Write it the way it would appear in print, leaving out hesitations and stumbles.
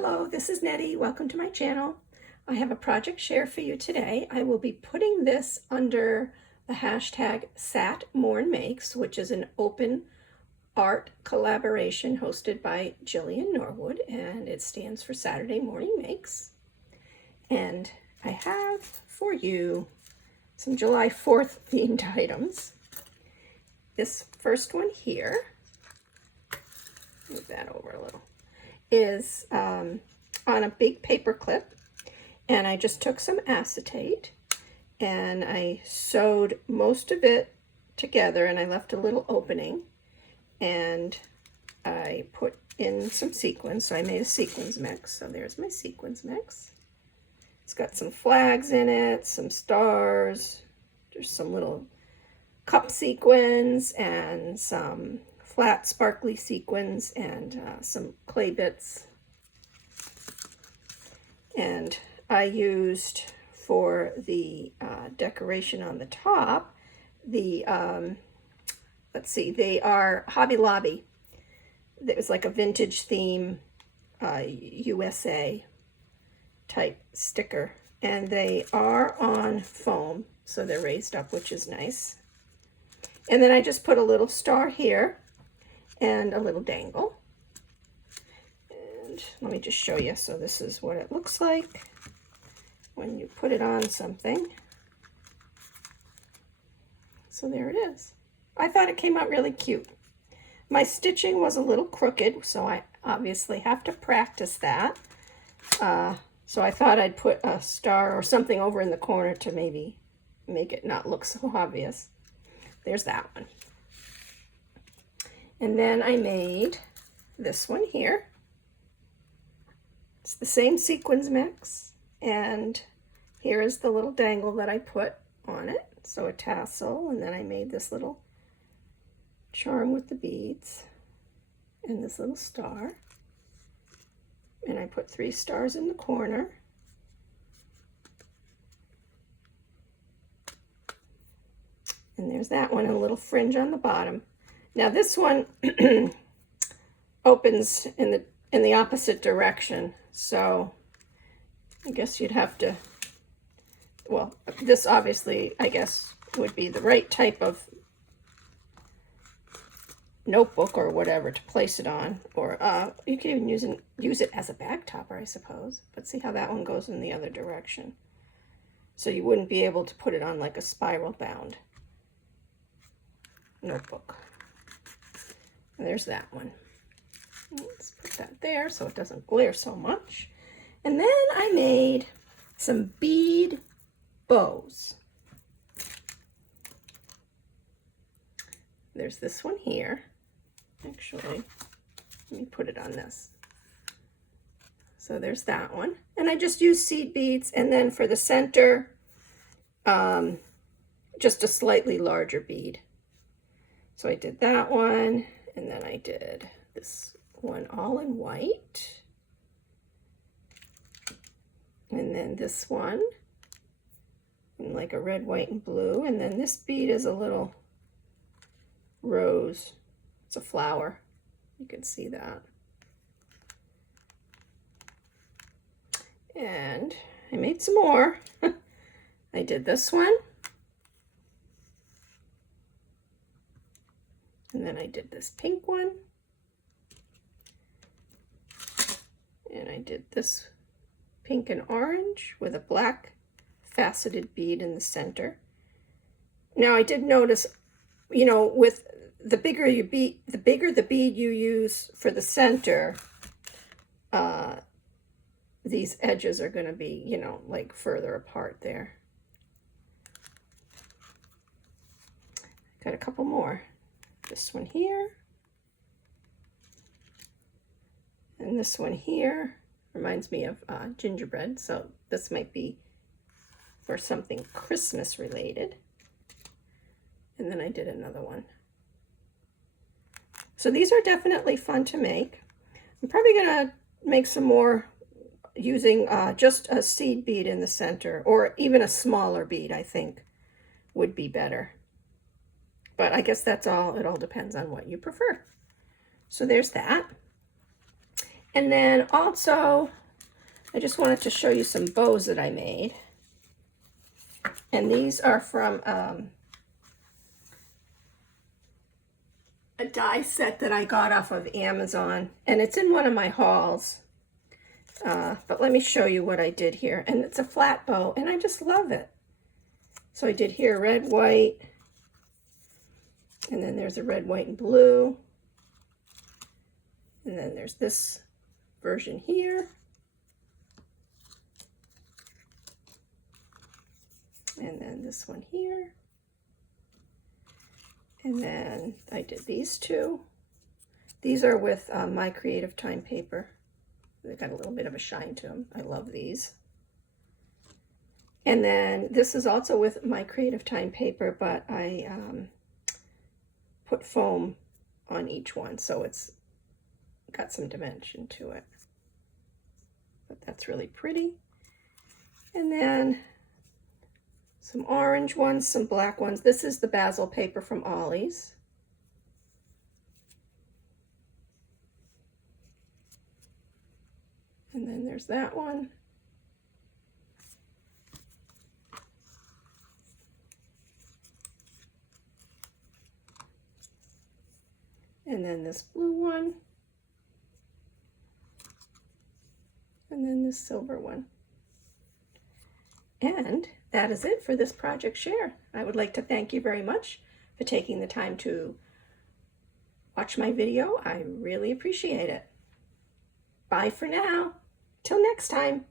Hello, this is Nettie. Welcome to my channel. I have a project share for you today. I will be putting this under the hashtag #SatMornMakes, which is an open art collaboration hosted by Jillian Norwood, and it stands for Saturday Morning Makes. And I have for you some July 4th themed items. This first one here, move that over a little, is on a big paper clip, and I just took some acetate and I sewed most of it together, and I left a little opening, and I put in some sequins. So I made a sequins mix. So there's my sequins mix. It's got some flags in it, some stars, there's some little cup sequins and some flat sparkly sequins and some clay bits. And I used for the decoration on the top, the let's see, they are Hobby Lobby. It was like a vintage theme USA type sticker, and they are on foam, so they're raised up, which is nice. And then I just put a little star here and a little dangle. And let me just show you. So this is what it looks like when you put it on something. So there it is. I thought it came out really cute. My stitching was a little crooked, so I obviously have to practice that. So I thought I'd put a star or something over in the corner to maybe make it not look so obvious. There's that one. And then I made this one here. It's the same sequins mix, and here is the little dangle that I put on it. So a tassel, and then I made this little charm with the beads and this little star. And I put 3 stars in the corner. And there's that one, and a little fringe on the bottom. Now this one opens in the opposite direction, so I guess you'd have to, well, this obviously, I guess, would be the right type of notebook or whatever to place it on, or you can even use it as a bag topper, I suppose. But see how that one goes in the other direction, so you wouldn't be able to put it on like a spiral bound notebook. And there's that one. Let's put that there so it doesn't glare so much. And then I made some bead bows. There's this one here. Actually, let me put it on this. So there's that one. And I just used seed beads, and then for the center, just a slightly larger bead. So I did that one, and then I did this one all in white. And then this one in like a red, white, and blue. And then this bead is a little rose. It's a flower. You can see that. And I made some more. I did this one. And then I did this pink one. And I did this pink and orange with a black faceted bead in the center. Now I did notice, you know, with the bigger the bead you use for the center, these edges are going to be, you know, like further apart there. Got a couple more. This one here, and this one here reminds me of gingerbread, so this might be for something Christmas related. And then I did another one. So these are definitely fun to make. I'm probably gonna make some more using just a seed bead in the center, or even a smaller bead, I think would be better. But I guess that's all, it all depends on what you prefer. So there's that. And then also, I just wanted to show you some bows that I made. And these are from a die set that I got off of Amazon. And it's in one of my hauls. But let me show you what I did here. And it's a flat bow, and I just love it. So I did here red, white, and then there's a red, white, and blue. And then there's this version here. And then this one here. And then I did these two. These are with My Creative Time paper. They got a little bit of a shine to them. I love these. And then this is also with My Creative Time paper, but I put foam on each one, so it's got some dimension to it. But that's really pretty. And then some orange ones, some black ones. This is the basil paper from Ollie's. And then there's that one. And then this blue one. And then this silver one. And that is it for this project share. I would like to thank you very much for taking the time to watch my video. I really appreciate it. Bye for now. Till next time.